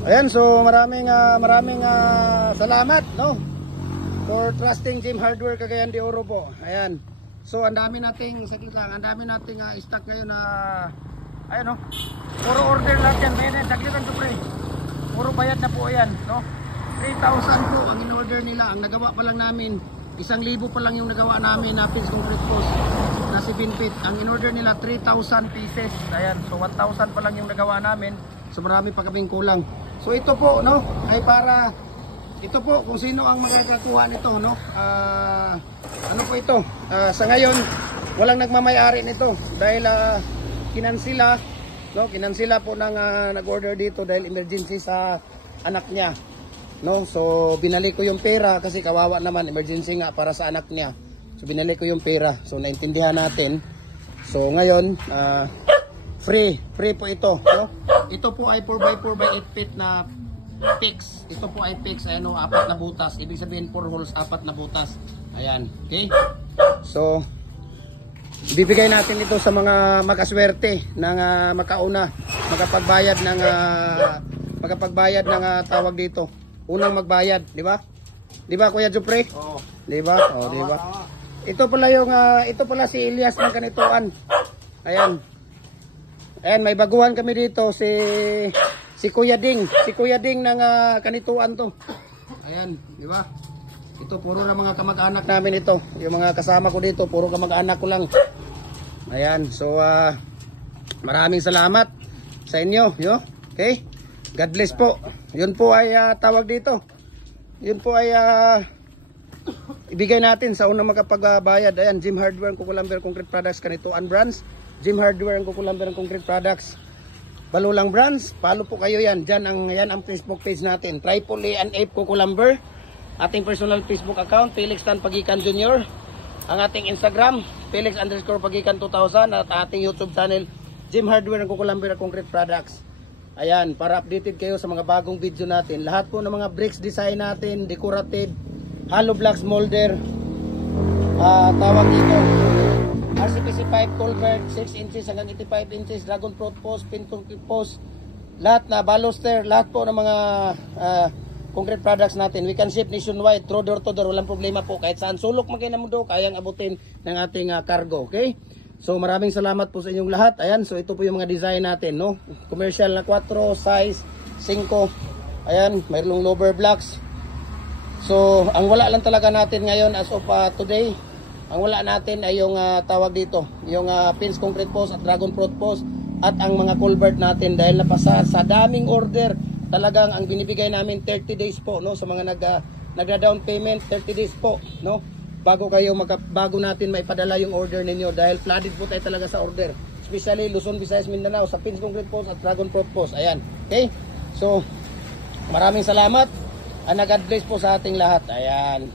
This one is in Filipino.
Ayan, so maraming salamat, no, for trusting Jim Hardware Cagayan de Oro po. Ayan. So ang dami nating stock ngayon na ayan, no. Puro order lahat yan. Ayan, saglitan to pre. Puro bayad na po yan, no. 3,000 po ang in-order nila. Ang nagawa pa lang namin 1,000 pa lang yung nagawa namin na pins concrete post na 7 feet. Ang in-order nila 3,000 pieces. Ayan, so 1,000 pa lang yung nagawa namin. So marami pa kaming kulang. So ito po, no, ay para ito po kung sino ang magkakakuha nito, no. Ano po ito? Sa ngayon walang nagmamay-ari nito dahil kinansila, no, kinansila po ng nag-order dito dahil emergency sa anak niya, no. So binalik ko yung pera kasi kawawa naman, emergency nga para sa anak niya. So binalik ko yung pera. So naintindihan natin. So ngayon free po ito, no. Ito po ay 4x4 by 8 feet na fix. Ito po ay fix, ano, 4 na butas. Ibig sabihin 4 holes, 4 na butas. Ayan, okay? So bibigay natin ito sa mga makaswerte ng makauna makapagbayad ng tawag dito. Unang magbayad, di ba? Di ba Kuya Jupre? Oo. Di ba? Oh, di ba? Ito pala si Elias ng Kanituan. Ayan. Ayan, may baguhan kami dito si Kuya Ding ng Kanituan to. Ayan, di ba? Ito puro na mga kamag-anak namin ito. Yung mga kasama ko dito, puro kamag-anak ko lang. Ayan, so maraming salamat sa inyo, yo. Okay? God bless po. Yun po ay tawag dito. Yun po ay ibigay natin sa unang makapagbayad. Ayan, Jim Hardware and Kukulamber Concrete Products, Kanituan Brands. Jim Hardware and Kukulamber and Concrete Products, Balulang Brands. Follow po kayo yan. Yan ang Facebook page natin. Triple A and F Kukulamber. Ating personal Facebook account, Felix Tan Pagikan Jr. Ang ating Instagram, Felix_Pagikan 2000. At ating YouTube channel, Jim Hardware and Kukulamber and Concrete Products. Ayan, para updated kayo sa mga bagong video natin. Lahat po ng mga bricks design natin, decorative, hollow blocks, molder, tawag dito, RCPC pipe, culvert, 6 inches hanggang 85 inches, dragon fruit post, pin concrete post, lahat na baluster, lahat po ng mga concrete products natin. We can ship nationwide, through door to door, walang problema po. Kahit saan sulok magkaya na mundo, kayang abutin ng ating cargo, okay? So maraming salamat po sa inyong lahat. Ayan, so ito po yung mga design natin, no? Commercial na 4, size 5. Ayan, mayroong lower blocks. So ang wala lang talaga natin ngayon as of today, ang wala natin ay yung tawag dito, yung pins concrete post at dragon fruit post at ang mga culvert natin dahil napasa sa daming order. Talagang ang binibigay namin 30 days po, no, sa mga nagda-down payment, 30 days po, no, bago natin maipadala yung order ninyo dahil flooded po tayo talaga sa order, especially Luzon, Visayas, Mindanao sa pins concrete post at dragon fruit post. Ayan, okay? So maraming salamat. God bless po sa ating lahat. Ayan.